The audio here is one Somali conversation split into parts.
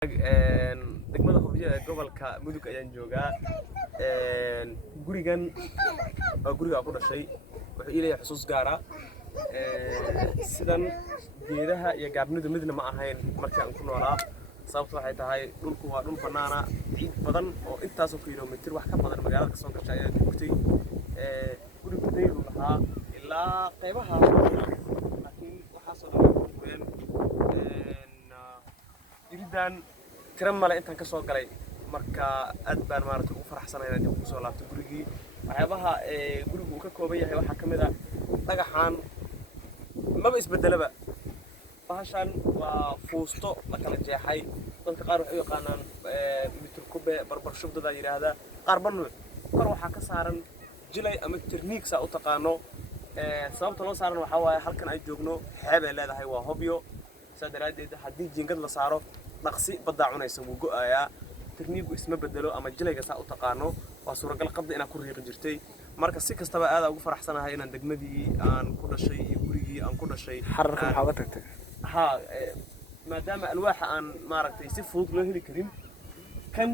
degmada Hobyo ee gobolka Mudug ayaan joogaa. Gurigan oo guriga ku dhashay wuxuu ii leeyahay xusuus gaar ah. Sidan geedaha iyo gaabnidu midna ma ahayn markii aan ku noolaa. Sababtu waxay tahay dhulku waa dhul banaana, ciid badan oo intaas oo kiiloomitir wax ka badan magaalada ka soo gashay ayaa joogtay. Gurigu deegaanku lahaa ilaa qaybaha laakiin waxa soo dhaweeyeen iridan tiram male intaan ka soo galay marka aad baan maaragtay ugu faraxsanahay inaan ku soo laabto gurigii. waxyaabaha gurigu uu ka kooban yahay waxa kamid ah dhagaxan maba isbedelaba. bahashan waa fuusto la kala jeexay, dadka qaar waxay u yaqaanaan mitir kube barbar shubdada yiraahdaa, qaar banu kor waxa ka saaran jilay ama tirniig saa u taqaano. sababta loo saaran waxa waaye halkan ay joogno xeeb ay leedahay, waa Hobyo. sadaradeed haddii jiingad la saaro dhaqsi badda cunaysa wuu go'ayaa. tirniigu isma bedelo ama jilayga saa u taqaano, waa suuragal qabda inaan ku riiqi jirtay. marka si kastaba aad ugu faraxsanahay inaan degmadii aan ku dhashay iyo gurigii aan ku dhashay xararka waxa uga tagtay maadaama alwaaxa aan maaragtay si fudud loo heli karin. kan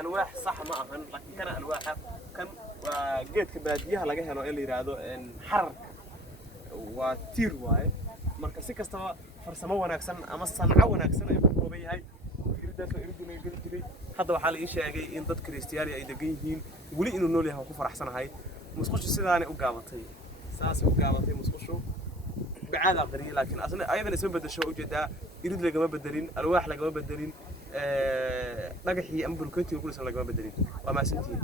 alwaax sax ma ahan, laakiin kana alwaaxa kan waa geedka baadiyaha laga helo ee la yiraahdo xararka, waa tiir waaye. marka si kastaba farsamo wanaagsan ama sanco wanaagsan ay ku kooban yahay. iriduna geli jiray, hadda waxaa la ii sheegay in dad Kristiyaani ay degan yihiin, weli inuu nool yahay ku faraxsanahay. musqushu sidaanay u gaabatay, saasay u gaabatay musqushu bacaada qariye, laakiin asna ayadan isma bedesho. ujeedaa irid lagama bedelin, alwaax lagama bedelin, dhagaxii ama bulkeetiga guriga lagama bedelin. waa maasantiin.